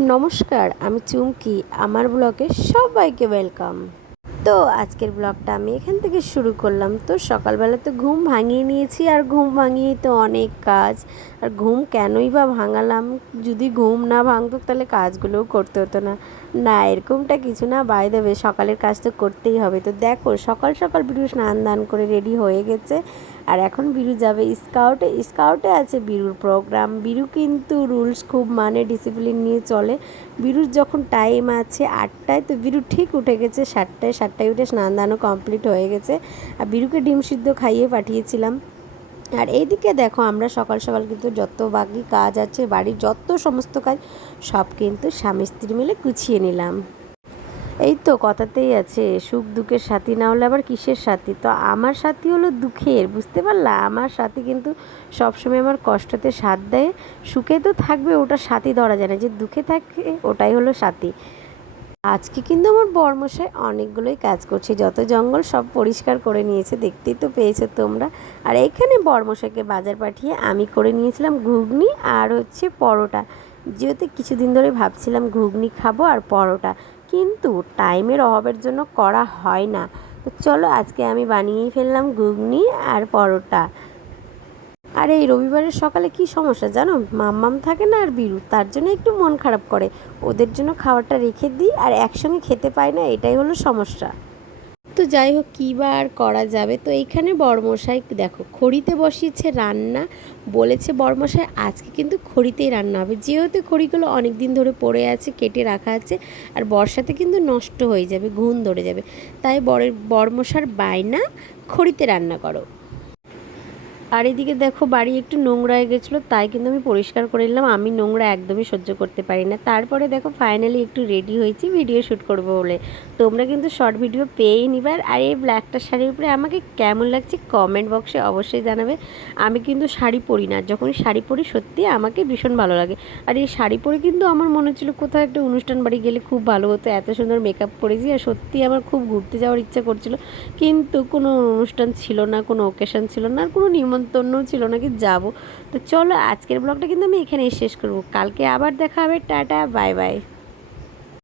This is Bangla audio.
নমস্কার, আমি চুমকি। আমার ব্লগে সবাইকে ওয়েলকাম। তো আজকের ব্লগটা আমি এখান থেকে শুরু করলাম। তো সকালবেলা তো ঘুম ভাঙিয়ে নিয়েছি, আর ঘুম ভাঙিয়েই তো অনেক কাজ। আর ঘুম কেনই বা ভাঙালাম? যদি ঘুম না ভাঙতো তাহলে কাজগুলোও করতে হতো না। না, এরকমটা কিছু না, বাই দ্য ওয়ে সকালের কাজ তো করতেই হবে। তো দেখো, সকাল সকাল বিরু স্নান দান করে রেডি হয়ে গেছে। আর এখন বিরু যাবে স্কাউটে। স্কাউটে আছে বিরুর প্রোগ্রাম। বিরু কিন্তু রুলস খুব মানে, ডিসিপ্লিন নিয়ে চলে। বিরুর যখন টাইম আছে 8টায়, তো বিরু ঠিক উঠে গেছে 7টায়। 7টায় উঠে স্নান দানও কমপ্লিট হয়ে গেছে। আর বিরুকে ডিম সিদ্ধ খাইয়ে পাঠিয়েছিলাম। আর এইদিকে দেখো, আমরা সকাল সকাল কিন্তু যত বাকি কাজ আছে, বাড়ির যত সমস্ত কাজ সব কিন্তু স্বামী স্ত্রী মিলে গুছিয়ে নিলাম। এই তো কথাতেই আছে, সুখ দুঃখের সাথী না হলে আবার কিসের সাথী? তো আমার সাথী হলো দুঃখের, বুঝতে পারলা? আমার সাথী কিন্তু সবসময় আমার কষ্টতে সাথ দেয়। সুখে তো থাকবে, ওটা সাথী ধরা যায় না। যে দুঃখে থাকে ওটাই হলো সাথী। আজকে কিন্তু আমার বরমশাই অনেকগুলোই কাজ করছে, যত জঙ্গল সব পরিষ্কার করে নিয়েছে, দেখতেই তো পেয়েছো তোমরা। আর এইখানে বরমশাইকে বাজার পাঠিয়ে আমি করে নিয়েছিলাম ঘুগনি আর হচ্ছে পরোটা। যেহেতু কিছুদিন ধরে ভাবছিলাম ঘুগনি খাবো আর পরোটা, কিন্তু টাইমের অভাবের জন্য করা হয় না। তো চলো, আজকে আমি বানিয়েই ফেললাম ঘুগনি আর পরোটা। আর এই রবিবারের সকালে কি সমস্যা জানো? মাম্মাম থাকে না আর বিরু, তার জন্য একটু মন খারাপ করে। ওদের জন্য খাবারটা রেখে দিই আর একসঙ্গে খেতে পাই না, এটাই হলো সমস্যা। তো যাই হোক, কী বা আর করা যাবে। তো এইখানে বড়মশাই দেখো খড়িতে বসিয়েছে রান্না। বলেছে বড়মশাই আজকে কিন্তু খড়িতেই রান্না হবে, যেহেতু খড়িগুলো অনেক দিন ধরে পড়ে আছে, কেটে রাখা আছে। আর বর্ষাতে কিন্তু নষ্ট হয়ে যাবে, ঘুণ ধরে যাবে। তাই বড়মশার বায়না, খড়িতে রান্না করো। আর এদিকে দেখো, বাড়ি একটু নোংরা হয়ে গেছিলো, তাই কিন্তু আমি পরিষ্কার করে নিলাম। আমি নোংরা একদমই সহ্য করতে পারি না। তারপরে দেখো ফাইনালি একটু রেডি হয়েছি ভিডিও শ্যুট করবো বলে। তোমরা কিন্তু শর্ট ভিডিও পেয়েই নিবার। আর এই ব্ল্যাকটা শাড়ির উপরে আমাকে কেমন লাগছে কমেন্ট বক্সে অবশ্যই জানাবে। আমি কিন্তু শাড়ি পরি না, যখন শাড়ি পরি সত্যি আমাকে ভীষণ ভালো লাগে। আর এই শাড়ি পরে কিন্তু আমার মনে হচ্ছিলো কোথাও একটা অনুষ্ঠান বাড়ি গেলে খুব ভালো হতো, এত সুন্দর মেকআপ করেছি। আর সত্যি আমার খুব ঘুরতে যাওয়ার ইচ্ছা করছিলো, কিন্তু কোনো অনুষ্ঠান ছিল না, কোনো ওকেশন ছিল না, আর কোনো নিমন্ত্রণও ছিল না কি যাবো। তো চলো, আজকের ব্লগটা কিন্তু আমি এখানেই শেষ করবো। কালকে আবার দেখা হবে। Tata, bye bye.